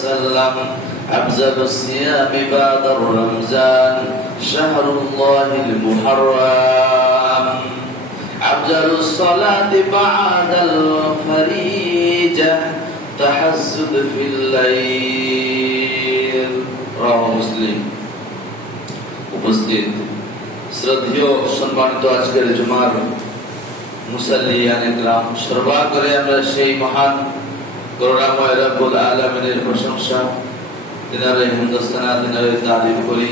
وسلم أفضل الصيام بعد رمضان شهر الله المحرم أفضل الصلاة بعد الفريضة تحسد في الليل رواه مسلم উপস্থিত শ্রদ্ধেয় সম্মানিত আজকের জুমার মুসাল্লিয়ান ইকরাম, সর্বাগ্রে আমরা সেই মহান করুণাময় রব্বুল আলামিনের প্রশংসা, তিনার হিন্দুস্তানা তিনার তারিফ করি,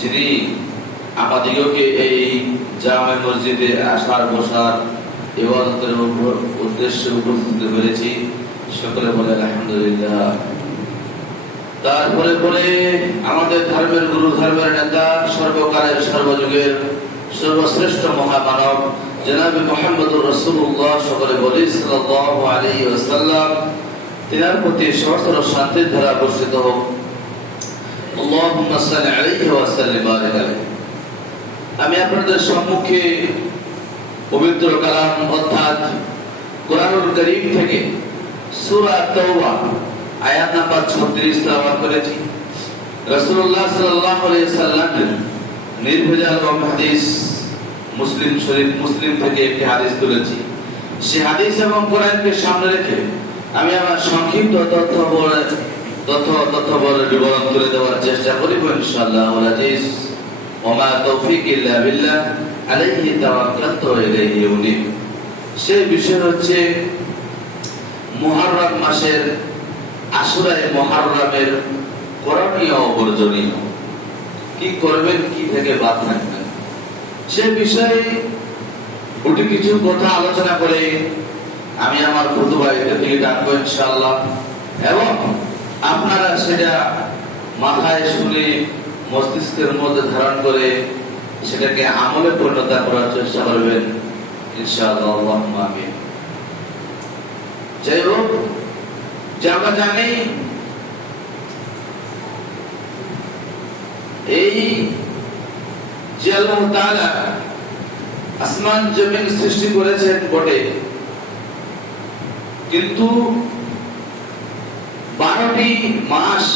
যিনি আমাদিগকে এই জামে মসজিদে আসার বসার ইবাদতের উদ্দেশ্যে উপস্থিত করেছি। সকলে বলে আলহামদুলিল্লাহ। তারপরে পরে আমাদের ধর্মের গুরু, ধর্মের নেতা, সর্বকালের সর্বযুগের সর্বশ্রেষ্ঠ মহামানব জনাবে মুহাম্মদুর রাসূলুল্লাহ, সকলে বলি সাল্লাল্লাহু আলাইহি ওয়াসাল্লাম, তিনার প্রতি সহস্র শান্তির ধারা বর্ষিত হোক। আল্লাহুম্মা সাল্লি আলাইহি ওয়া সাল্লিম বারিক আলাইহি। আমি আপনাদের সম্মুখে পবিত্র কালাম অর্থাৎ কোরআনুল কারীম থেকে সূরা তাওবা আয়াত নাম্বার 36 তেলাওয়াত করেছি। রাসূলুল্লাহ সাল্লাল্লাহু আলাইহি সাল্লামের নির্ভেজাল হাদিস মুসলিম শরীফ মুসলিম থেকে একটি হাদিস তুলেছি। সেই হাদিস এবং কোরআনকে সামনে রেখে আমি আমার সংক্ষিপ্ত তথ্য বিবরণ তুলে দেওয়ার চেষ্টা করিব ইনশাআল্লাহ আজিজ। ওমা তৌফিক ইল্লা বিল্লাহ আলাইহি তাওয়াক্কালতু ওয়া ইলাইহি উনীব। সেই বিষয় হচ্ছে মুহররম মাসের আশুরায়ে মুহররমের করণীয় অবর্জনীয়, কি করবেন, কি থেকে বাদ থাকবেন, সে বিষয়ে দুটি কিছু কথা আলোচনা করে আমি আমার খুতবা এখান থেকে টানবো ইনশাআল্লাহ, এবং আপনারা সেটা মাথায় শুনে মস্তিষ্কের মধ্যে ধারণ করে সেটাকে আমলে পরিণত করার চেষ্টা করবেন ইনশাআল্লাহ। আল্লাহুম্মা আমিন। যাই হোক, যে আমরা জানি এই যে আল্লাহ তাআলা আসমান জমিন সৃষ্টি করেছেন বটে, কিন্তু 12টি মাস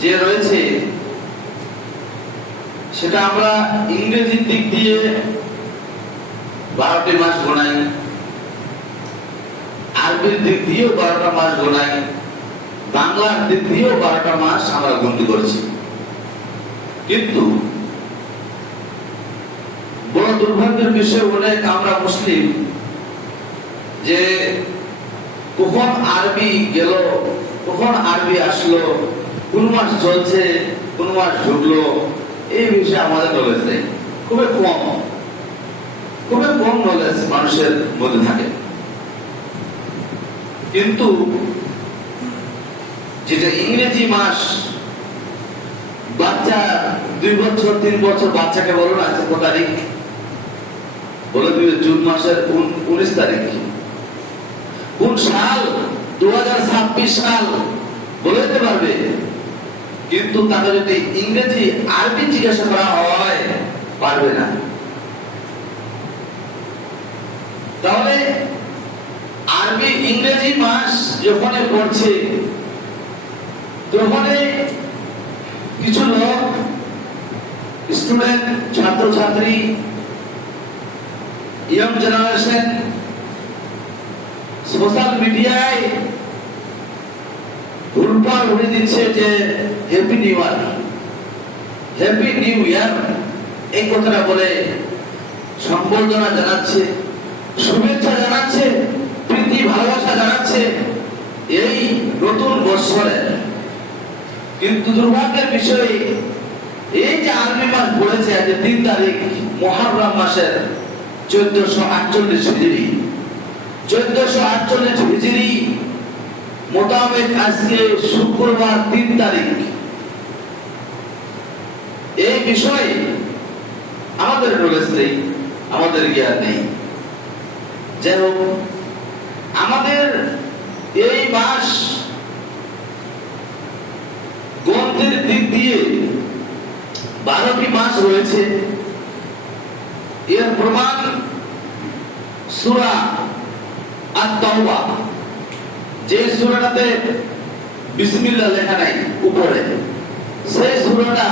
যে রয়েছে সেটা আমরা ইংরেজির দিক দিয়ে 12টি মাস গোনাই, আরবির দিক দিয়েও 12টা মাস গোনাই, বাংলার দিক দিয়েও 12টা মাস আমরা গণতি করছি। কিন্তু বড় দুর্ভাগ্যের বিষয় অনেক আমরা মুসলিম যে কখন আরবি গেল, কখন আরবি আসলো, কোন মাস চলছে, কোন মাস ঢুকলো, এই বিষয়ে আমাদের নলেজ নেই, খুবই কম নলেজ মানুষের মধ্যে থাকে। কিন্তু যেটা ইংরেজি মাস, বাচ্চা 2 বছর 3 বছর বাচ্চাকে বলো না কত তারিখ, বলে দিবে জুন মাসের 19 তারিখ। কোন সাল, 2026 সাল বলে দিতে পারবে, কিন্তু তাকে যদি ইংরেজি আরবি জিজ্ঞাসা করা হয় পারবে না। তাহলে আরবি ইংরেজি মাস যখন পড়ছে তখন কিছু লোক, স্টুডেন্ট, ছাত্রছাত্রী, ইয়ং জেনারেশন সোশ্যাল মিডিয়ায় ভুলভাল উড়ে দিচ্ছে যে হ্যাপি নিউ ইয়ার এই কথাটা বলে সম্বর্ধনা জানাচ্ছে, শুভেচ্ছা জানাচ্ছে, প্রীতি ভালোবাসা জানাচ্ছে এই নতুন বৎসরে। কিন্তু দুর্ভাগ্যের বিষয় এই যে আরবি মাস পড়েছে আজ 3 তারিখ মুহররম মাসের 1448 হিজরি, 1448 হিজরি মোতাবেক আজকে শুক্রবার 3 তারিখ। এই বিষয়ে আমাদের নলেজ নেই, আমাদের জ্ঞান নেই। যাই হোক, আমাদের এই মাস গণতির দিক দিয়ে 12টি মাস রয়েছে। এর প্রমাণ সূরা আত-তাওবা যে সূরাটাতে বিসমিল্লাহ লেখা নাই উপরে, সেই সূরাটা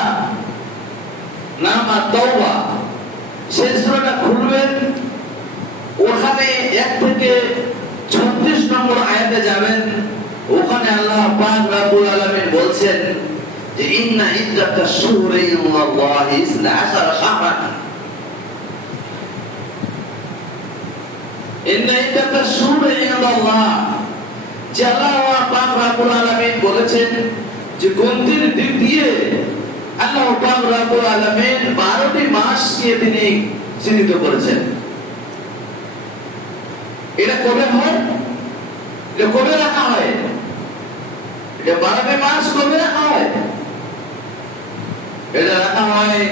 নাম আত-তাওবা। সেই সূরাটা খুলবেন, ওখানে 1 থেকে 36 নম্বর আয়াতে যাবেন। ওখানে আল্লাহ পাক রব্বুল আলামিন বলছেন যে ইন্না ইদ্দাতাশ শুহুরি ইনদাল্লাহি 12 শাহরান। ইন্না ইদ্দাতাশ শুহুরি ইনদাল্লাহ, যে আল্লাহ পাক রব্বুল আলামিন বলেছেন যে গন্তির দিক দিয়ে আল্লাহ পাক রব্বুল আলামিন 12টি মাসকে তিনি চিহ্নিত করেছেন। এটা কবে হয়? এটা কবে রাখা হয়? এটা 12টি মাস কবে রাখা হয়? এটা রাখা হয়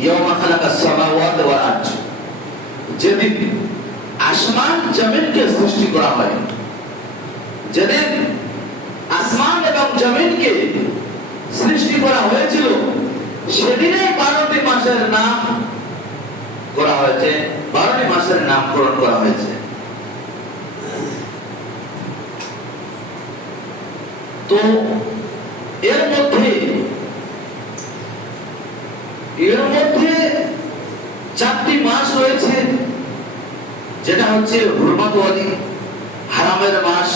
ইয়াওমা খালাকাস সামাওয়াতি ওয়াল আরদ, যেদিন আসমান জমিনকে সৃষ্টি করা হয়। যেদিন আসমান এবং জমিনকে সৃষ্টি করা হয়েছিল, সেদিনেই 12টি মাসের নাম করা হয়েছে, 12টি মাসের নামকরণ করা হয়েছে। তো এর মধ্যে 4টি মাস রয়েছে, যেটা হচ্ছে হুরমাতওয়ালি, হারামের মাস।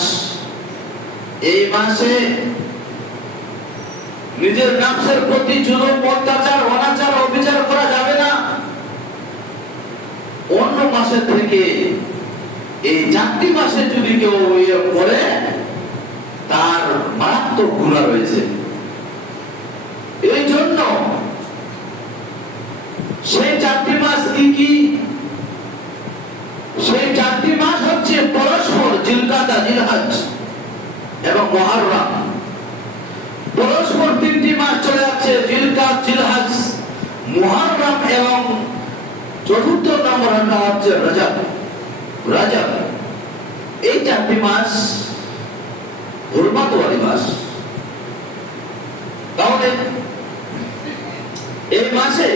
এই মাসে নিজের নফসের প্রতি জুলুম, অত্যাচার, অনাচার, অবিচার করা যাবে না। অন্য মাসের থেকে এই 4টি মাসে যদি কেউ করে, তার মারাত্মক গুনাহ রয়েছে। এই জন্য সেই 4টি মাস কি? সেই 4টি মাস হচ্ছে পরস্পর জিলকাদা, জিলহজ এবং মুহররম। পরস্পর 3টি মাস চলে যাচ্ছে, জিলকাদ, জিলহজ, মুহররম এবং 4র্থ নম্বরটা হচ্ছে রজব। রজব, এই 4টি মাস হুরমাতওয়ালি মাস। তাহলে এই মাসে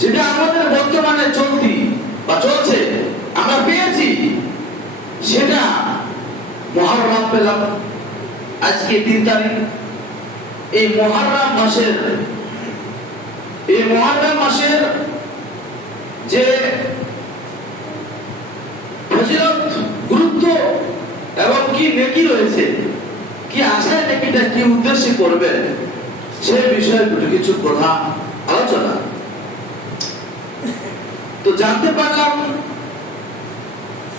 যেটা আমাদের বর্তমানে চলতি বা চলছে, আমরা পেয়েছি, সেটা মুহররম পেলাম আজকে 3 তারিখ। এই মুহররম মাসের যে ফজিলত, গুরুত্ব এবং কি নেকি রয়েছে, কি আশায় নেকিটা কি উদ্দেশ্যে করবে, সেই বিষয়ে কিছু কথা আলোচনা। তো জানতে পারলাম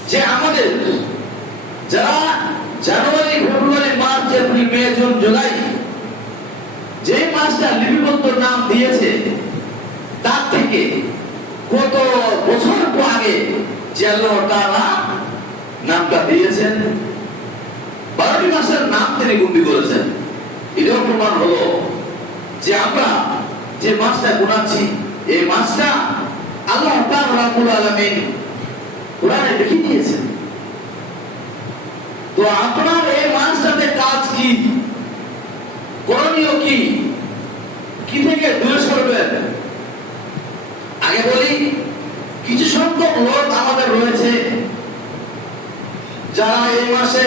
যে আমাদের যারা জানুয়ারি, ফেব্রুয়ারি, মার্চ, এপ্রিল, মে, জুন, জুলাই যে মাসটা লিপিবদ্ধ নাম দিয়েছে, তার থেকে কত বছর আগে যে আল্লাহ তাআলা নামটা দিয়েছেন, 12টি মাসের নাম তিনি গুণী করেছেন। এটাও প্রমাণ হলো যে আমরা যে মাসটা গুনাচ্ছি, এই মাসটা আল্লাহ পাক রব্বুল আলামিন কোরআনে লিখে দিয়েছেন। তো আপনার এই মাসটাতে কাজ কি, করণীয় কি, কি থেকে দূরে সরবেন? আগে বলি, কিছু সংখ্যক লোক আমাদের রয়েছে যারা এই মাসে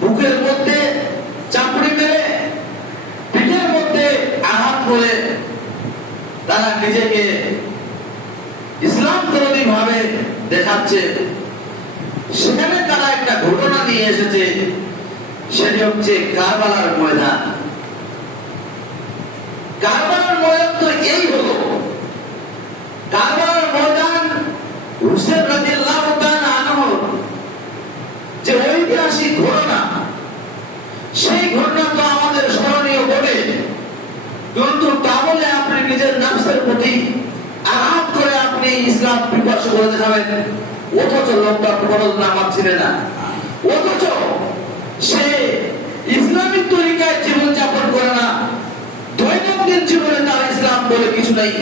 বুকের মধ্যে চাপড়ি মেরে, পিঠের মধ্যে আঘাত করে তারা নিজেকে ইসলাম বিরোধী ভাবে দেখাচ্ছে। সেখানে তারা একটা ঘটনা নিয়ে এসেছে, সেটি হচ্ছে কারবালার ময়দান। কারবালার ময়দান তো এই হলো, কারবালার ময়দান হুসেন রাদিয়াল্লাহু তাআলা আনহু যে ঐতিহাসিক ঘটনা, সেই ঘটনা তো আমাদের স্মরণীয় বটে, কিন্তু তা বলে আপনি নিজের নফসের প্রতি আঘাত করে আপনি ইসলাম বিপক্ষ করে দেখাবেন, অথচ লোকটা ফরজ নামাজ ছিলেন না, অথচ সে ইসলামিক তরিকায় জীবনযাপন করে না, দৈনন্দিন জীবনে তার ইসলাম বলে কিছু নাই,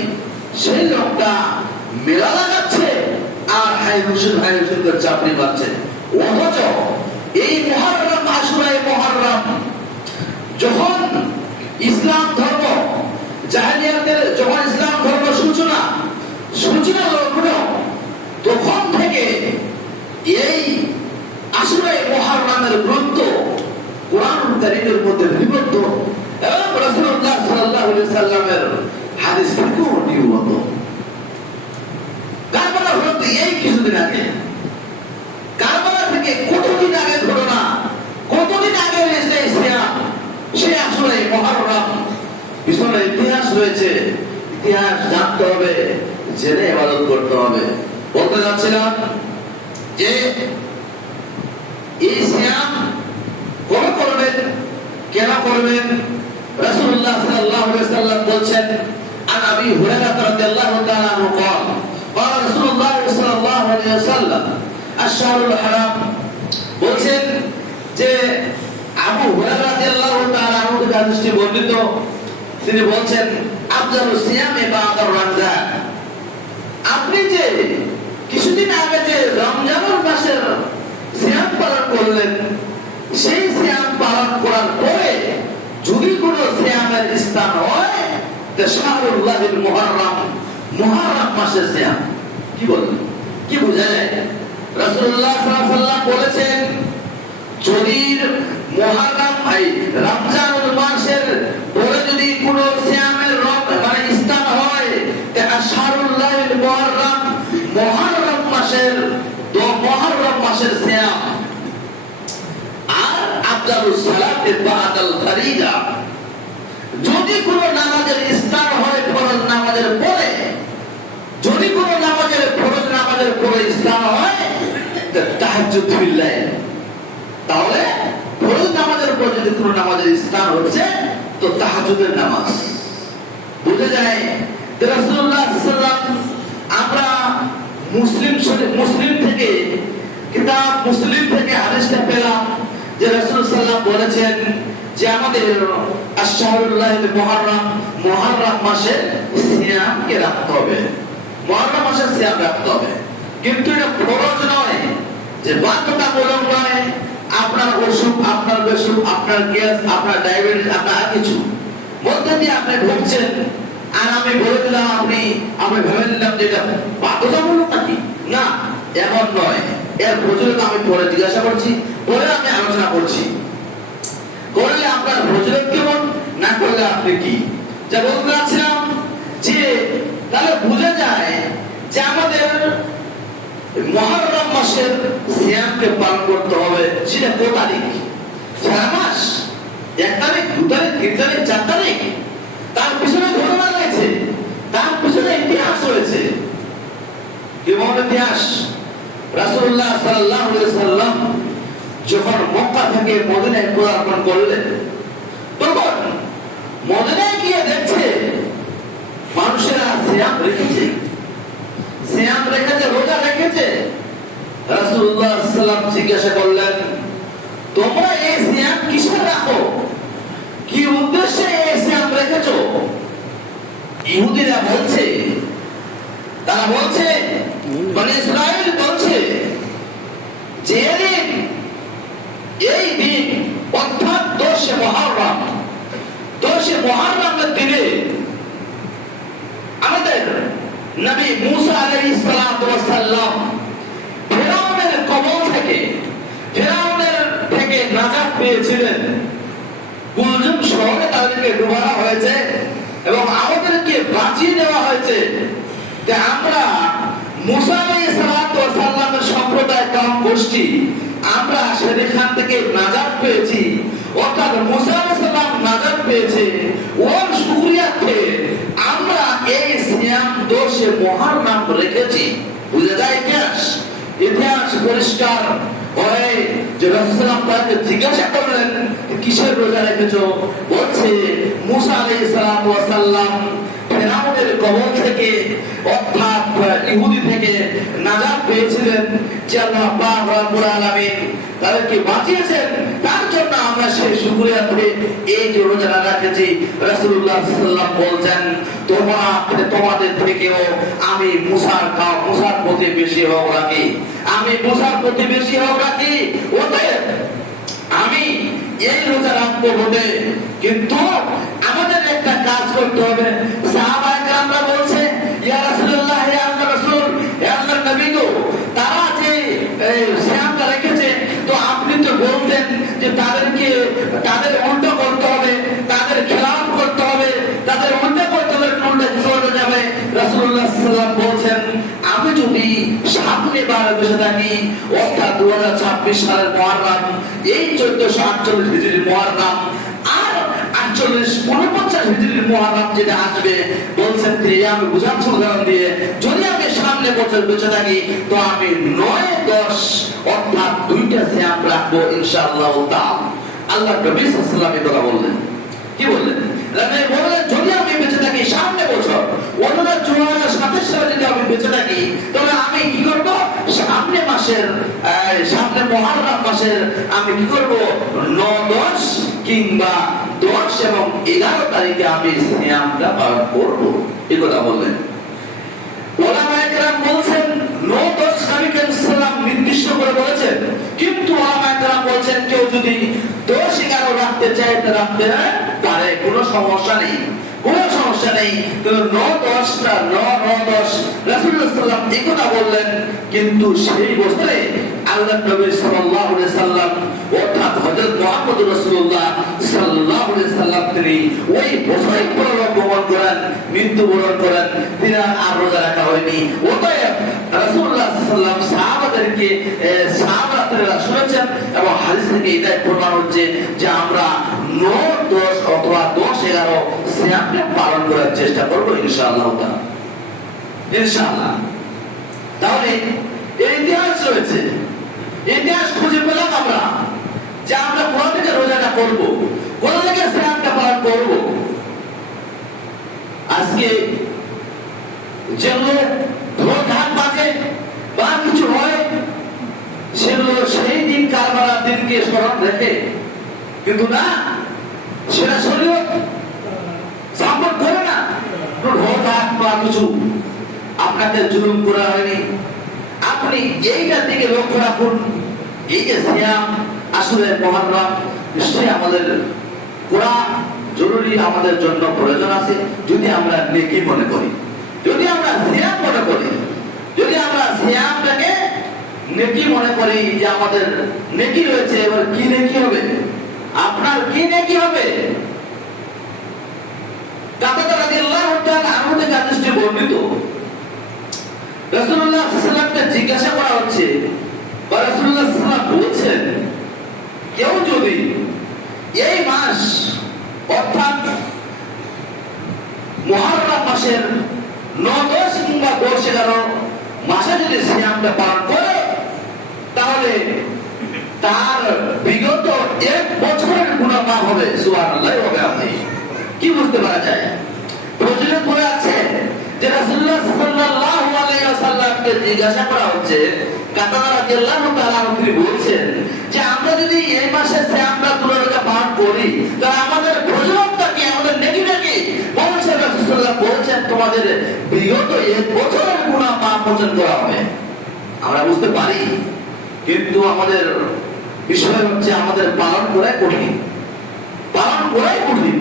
সেই লোকটা মেলা লাগাচ্ছে আর হাই হুসেন করে চাপড়ি মারছে। অথচ এই মুহররম, আশুরায়ে মুহররম, যখন ইসলাম ধর্ম জাহেলিয়াতের, যখন ইসলাম ধর্ম সূচনা হলো, তখন থেকে এই আসলে মুহররমের গুরুত্ব কোরআন কারীমের মধ্যে লিপিবদ্ধ এবং রাসূলুল্লাহ সাল্লাল্লাহু আলাইহি সাল্লামের হাদিস থেকেও নিয়মিত। কারবালা হলো এই কিছুদিন আগে, কারবালা থেকে কতদিন আগে ঘটনা, কতদিন আগে এসে সিয়াম, সে আসলে মুহররম পিছনে ইতিহাস রয়েছে। ইতিহাস জানতে হবে, জেনে ইবাদত করতে হবে। বলতে যাচ্ছিলাম যে এই সিয়াম কবে করবেন, কেন করবেন? রাসূলুল্লাহ সাল্লাল্লাহু আলাইহি ওয়াসাল্লাম বলেন, আন আবি হুরায়রা রাদিয়াল্লাহু তাআলা আনহু قال قال رسول الله صلى الله عليه وسلم الشهر الحرام। বলেন যে আবু হুরায়রা রাদিয়াল্লাহু তাআলা আনহু থেকে হাদিসটি বর্ণিত, তিনি বলেন আফজালুস সিয়ামে বা'দা রমজান। আপনি যে কিছুদিন আগে যে রমজানের মাসের সিয়াম পালন করলেন, সেই সিয়াম পালন করার পরে যদি কোনো সিয়ামের স্থান হয় তা শাহরুল্লাহিল মুহররম, মুহররম মাসের সিয়াম। কি বলেন, কি বোঝা যায়? রাসূলুল্লাহ সাল্লাল্লাহু আলাইহি ওয়াসাল্লাম বলেছেন, যদি মুহররম রমজানুল মাসের পরে যদি কোনো সিয়ামের স্থান হয় তা শাহরুল্লাহিল মুহররম, মুহররম মাসের সিয়াম। আর আফজালুস সালাতি বা'দাল ফরিজা, যদি কোনো নামাজের স্থান হয় ফরজ নামাজের পরে, যদি কোনো নামাজের ফরজ নামাজের পরে স্থান হয় তা তাহাজ্জুদ ফিল লাইল, তাহলে ফরজ নামাজের পর যদি কোনো নামাজের স্থান হচ্ছে তো তাহাজ্জুদের নামাজ। বুঝে যায় যে রাসূলুল্লাহ সাল্লাল্লাহু আলাইহি ওয়াসাল্লাম, আমরা মুসলিম থেকে কিতাব মুসলিম থেকে হাদিসটা পেলাম যে রাসূল সাল্লাল্লাহু আলাইহি ওয়াসাল্লাম বলেছেন যে আমাদের আশ-শাহরুল্লাহিল মুহররম, মুহররম মাসে সিয়ামকে রাখতে হবে, মুহররম মাসে সিয়াম রাখতে হবে। কিন্তু এটা ফরজ নয়, যে বাধ্যতামূলক নয়। আপনার অসুখ, আপনার বেসুখ, আপনার গ্যাস, আপনার ডায়াবেটিস, আপনার কিছু মধ্যে দিয়ে আপনি ঢুকছেন, আর আমি বলে দিলাম, আমি ভেবে নিলাম যে এটা বাধ্যতামূলক নাকি? না, এমন নয়। এর প্রচলিত আমি পরে জিজ্ঞাসা করছি, পরে আমি আলোচনা করছি। করলে আপনার প্রচলিত কেমন, না করলে আপনি কি? যা বলতে চাচ্ছিলাম যে তাহলে বোঝা যায় যে আমাদের মুহররম মাসের সিয়ামকে পালন করতে হবে। সেটা কত তারিখ? সারা মাস, 1 তারিখ, 2 তারিখ, 3 তারিখ, 4 তারিখ? তার পিছনে ঘটনা রয়েছে, তার পিছনে ইতিহাস রয়েছে। কেমন ইতিহাস? রাসূলুল্লাহ সাল্লাল্লাহু আলাইহি ওয়াসাল্লাম যখন মক্কা থেকে মদিনায় পদার্পণ করলেন, তখন মদিনায় গিয়ে দেখছে মানুষেরা সিয়াম রেখেছে, সিয়াম রেখেছে, রোজা রেখেছে। রাসূলুল্লাহ সাল্লাল্লাহু আলাইহি ওয়াসাল্লাম জিজ্ঞাসা করলেন, তোমরা এই সিয়াম কিসের রাখো, কি উদ্দেশ্যে এই সিয়াম রেখেছো? ইহুদিরা বলছে, তারা বলছে, বনি ইসরাইল বলছে যে এই দিন অর্থাৎ 10 মুহররমের দিনে আমাদের নবী মুসা আলাইহিস সালাতু ওয়াস সালাম ফিরআউনের কবল থেকে নাজাত পেয়েছিলেন। কুলজুম শহরে তাদেরকে ডুবানো হয়েছে এবং আমাদেরকে বাঁচিয়ে দেওয়া হয়েছে যে আমরা মুসা আলাইহিস সালাতু ওয়াস সালামের সম্প্রদায় কাম গোষ্ঠী, আমরা সেখান থেকে নাজাত পেয়েছি। অর্থাৎ মুসা আলাইহিস সালাম নাজাত পেয়েছে, ওর শুকরিয়াতে আমরা এই সিয়াম 10 মুহররম রেখেছি। বুঝা যায় ইতিহাস পরিষ্কার হয় যে রাসূলুল্লাহ তাকে জিজ্ঞাসা করলেন, কিসের রোজা রেখেছো? বলছে মুসা আলাইহিস সালাতু ওয়াস সালাম ফিরআউনের কবল থেকে অর্থাৎ ইহুদি থেকে নাজাত পেয়েছিলেন, যে আল্লাহ পাক রব্বুল আলামিন তাদেরকে বাঁচিয়েছেন, তার জন্য আমরা সেই শুকরিয়াতে এই যে রোজা রাখেছি। রাসূলুল্লাহ সাল্লাল্লাহু আলাইহি ওয়াসাল্লাম বলেন, তোমাদের থেকেও আমি মুসার প্রতি বেশি হক রাখি, আমি মুসার প্রতি বেশি হক রাখি। অতএব আমি এই রোজা রাখবো বটে, কিন্তু আমাদের একটা কাজ করতে হবে। সাহাবায়ে কেরামরা বলছে, ইয়া রাসূলুল্লাহ, ইয়া রাসূল, ইয়া আল্লাহর নবী গো, তারা যে সিয়ামটা রেখেছে, তো যে তাদের উল্টো করতে হবে, তাদের খেলাফ করতে হবে, তাদের উল্টো করতে হবে, উল্টো চলে যাবে। রাসূলুল্লাহ সাল্লাল্লাহু আলাইহি ওয়াসাল্লাম বলেছেন, আমি যদি সামনে বার বসে থাকি, অর্থাৎ 2026 সালের মুহররম, এই 1448 হিজরির মুহররম আর 48-49 হিজরির মুহররম যেটা আসবে, বলছেন তিনি, আমি বুঝাচ্ছি উদাহরণ দিয়ে, যদি আমি সামনে বছর বসে থাকি তো আমি 9-10 অর্থাৎ 2টা সিয়াম রাখবো ইনশাআল্লাহ তাআলা। আল্লাহ নবী সাল্লাল্লাহু আলাইহি ওয়াসাল্লাম কথা বললেন। কি বললেন? নবী বললেন, যদি আমি বেঁচে থাকি সামনে বছর অথবা 2027 সালে যদি আমি বেঁচে থাকি, তাহলে আমি কি করব? সামনে মাসের সামনে মুহররম মাসের আমি কি করব? 9-10 কিংবা 10 এবং 11 তারিখে আমি সিয়ামটা পালন করব। এই কথা বললেন। উলামায়ে কেরাম বলছেন 9-10 নবী করিম সাল্লাল্লাহু আলাইহি ওয়াসাল্লাম নির্দিষ্ট করে বলেছেন, কিন্তু উলামায়ে কেরাম বলছেন কেউ যদি 10-11 রাখতে চায় তা রাখতে পারে, কোনো সমস্যা নেই, কোনো সমস্যা নেই। কিন্তু 9-10টা 9-10 রাসূলুল্লাহ সাল্লাল্লাহু আলাইহি ওয়াসাল্লাম এই কথা বললেন, কিন্তু সেই বছরে আল্লাহ নবী সাল্লাল্লাহু আলাইহি ওয়াসাল্লাম অর্থাৎ হযরত মুহাম্মদ রাসূলুল্লাহ সাল্লাল্লাহু আলাইহি ওয়াসাল্লাম তিনি ওই বছরে পরলোক গমন করেন, মৃত্যুবরণ করেন, তিনি আর রোজা রাখা হয়নি। অতএব রাসূলুল্লাহ সাল্লাল্লাহু আলাইহি ওয়াসাল্লাম সাহাবাদেরকে সাহাবারা শুনেছেন এবং হাদিস থেকে এটাই প্রমাণ হচ্ছে যে আমরা 9-10 অথবা 10-11 সিয়ামটা পালন করার চেষ্টা করব ইনশাআল্লাহ তাআলা, ইনশাআল্লাহ। তাহলে এই ইতিহাস রয়েছে, ইতিহাস খুঁজে পেলাম আমরা যে আমরা কোথা থেকে রোজাটা করব, কোথা থেকে সিয়ামটা পালন করব। আজকে যেগুলো ধর্মঘাট বাজে বা কিছু হয়, সেগুলো সেই দিন কারবালার দিনকে স্মরণ রেখে, কিন্তু না, সেটা শরীয়ত সাপোর্ট করে না। ধর্মঘাট বা কিছু আপনাকে জুলুম করা হয়নি, আপনি এইটার দিকে লক্ষ্য রাখুন। এই যে সিয়াম আসলে মুহররম নিশ্চয়ই আমাদের করা জরুরি, আমাদের জন্য প্রয়োজন আছে, যদি আমরা নেকি মনে করি, যদি আমরা সিয়াম মনে করি, যদি আমরা সিয়ামটাকে নেকি মনে করি যে আমাদের নেকি রয়েছে। এবার কি নেকি হবে? আপনার কি নেকি হবে? কাতাদা রাদিয়াল্লাহু তাআলা আনহু থেকে হাদিসটি বর্ণিত, রাসূলুল্লাহ সাল্লাল্লাহু আলাইহি ওয়াসাল্লামকে জিজ্ঞাসা করা হচ্ছে বা রাসূলুল্লাহ সাল্লাল্লাহু আলাইহি ওয়াসাল্লাম বলছেন, কেউ যদি এই মাস অর্থাৎ মুহররম মাসের 9-10 কিংবা 10-11 মাসে যদি সিয়ামটা পালন করে, তাহলে তার বিগত 1 বছরের গুনাহ মাফ হবে। সুবহানাল্লাহ হবে। আপনি কি বুঝতে পারা যায়? প্রচলিত হয়ে আছে যে রাসূলুল্লাহ সাল্লাল্লাহু আলাইহি ওয়াসাল্লামকে জিজ্ঞাসা করা হচ্ছে, কাতাদা রাদিয়াল্লাহু তাআলা আনহু বলছেন যে আমরা যদি এই মাসে সিয়ামটা রোজা পালন করি, তাহলে আমাদের ফজিলতটা কি, আমাদের নেকিটা কি? বলছেন রাসূলুল্লাহ বলছেন, তোমাদের বিগত 1 বছরের গুনাহ মাফ করা হবে। আমরা বুঝতে পারি, কিন্তু আমাদের বিষয় হচ্ছে আমাদের পালন করাই কঠিন, পালন করাই কঠিন।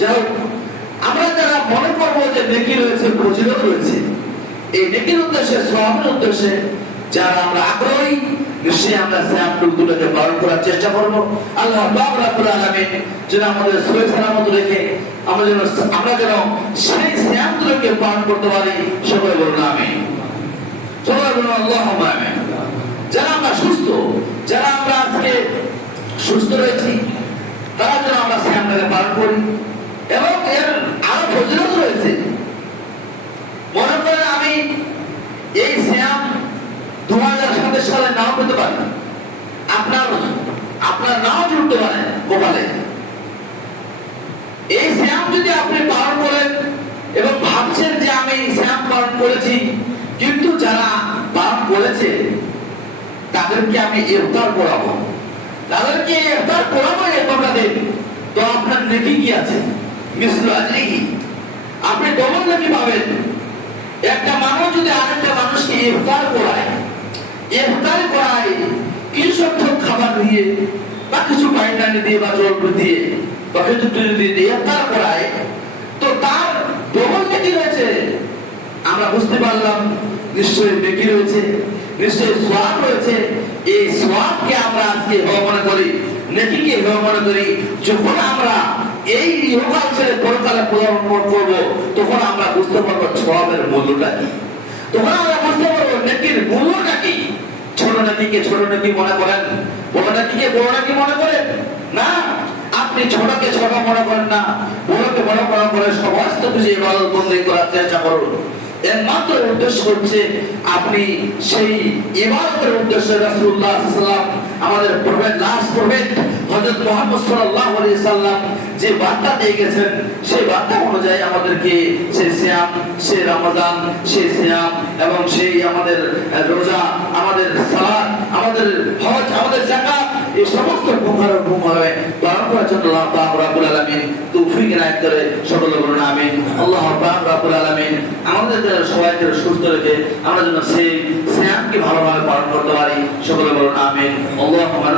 যাই হোক, আমরা যারা মনে করবো যে নেকি রয়েছে, ফজিলত রয়েছে, এই নেকির উদ্দেশ্যে, সওয়াবের উদ্দেশ্যে যারা আমরা আগ্রহী, নিশ্চয়ই আমরা সিয়ামটুকুটাকে পালন করার চেষ্টা করব। আল্লাহ পাক রব্বুল আলামিন যেন আমাদের সহিহ সালামত রেখে আমরা যেন সেই সিয়ামগুলোকে পালন করতে পারি। সবাই বলুন আমিন, সবাই বলুন আল্লাহুম্মা আমিন। যারা আমরা সুস্থ, যারা আমরা আজকে সুস্থ রয়েছি, তারা যেন আমরা সিয়ামটাকে পালন করি। এবং এর আরো ফজিলত রয়েছে। মনে করেন আমি এই সিয়াম 2027 সালে নাও পেতে পারি, আপনার নাও জুড়তে পারে কপালে। এই সিয়াম যদি আপনি পালন করেন এবং ভাবছেন যে আমি সিয়াম পালন করেছি, কিন্তু যারা পালন করেছে তাদেরকে আমি ইফতার করাবো, তাদেরকে ইফতার করাবো এই কটা দিন, তো আপনার নেকি কি আছে? মিসলু আজরিহি, আপনি ডবল নেকি পাবেন। একটা মানুষ যদি আরেকটা মানুষকে ইফতার করায় কিছু সংখ্যক খাবার দিয়ে বা কিছু পানি দিয়ে বা জল দিয়ে বা খেজুর দিয়ে ইফতার করায়, তো তার ডবল নেকি রয়েছে। আমরা বুঝতে পারলাম নিশ্চয়ই নেকি রয়েছে, নিশ্চয়ই সওয়াব রয়েছে। এই সওয়াবকে আমরা আজকে হেয় মনে করি, নেকিকে হেয় মনে করি। যখন আমরা এই ইহকাল ছেড়ে পরকালে পদার্পণ করব, তখন আমরা বুঝতে পারবো সওয়াবের মূল্যটা কি, তখন আমরা বুঝতে পারবো নেকির মূল্যটা কি। ছোট নেকিকে ছোট নেকি মনে করেন, বড় নেকিকে বড় নেকি মনে করেন না। আপনি ছোটকে ছোট মনে করেন না, বড়কে বড় মনে করে সমস্ত কিছু ইবাদত বন্দী করার চেষ্টা করুন। এর মাত্র উদ্দেশ্য হচ্ছে আপনি সেই ইবাদতের উদ্দেশ্যে রাসূলুল্লাহ সাল্লাল্লাহু আলাইহি ওয়াসাল্লাম, আমাদের প্রফেট, লাস্ট প্রফেট হযরত মুহাম্মদ সাল্লাল্লাহু আলাইহি সাল্লাম যে বার্তা দিয়ে গেছেন, সেই বার্তা অনুযায়ী আমাদেরকে সেই সিয়াম, সেই রমজান, সেই সিয়াম এবং সেই আমাদের রোজা, আমাদের সালাত, আমাদের হজ, আমাদের যাকাত, এই সমস্ত প্রকারের হুকুমে পালন করার জন্য আল্লাহ পাক রব্বুল আলামিন তৌফিক এনায়েত করে। সকলে বলুন আমিন। আল্লাহ পাক রব্বুল আলামিন আমাদের সবাইকে সুস্থ রেখে আমরা যেন সেই সিয়ামকে ভালোভাবে পালন করতে পারি। সকলে বলুন আমিন। আল্লাহুম্মা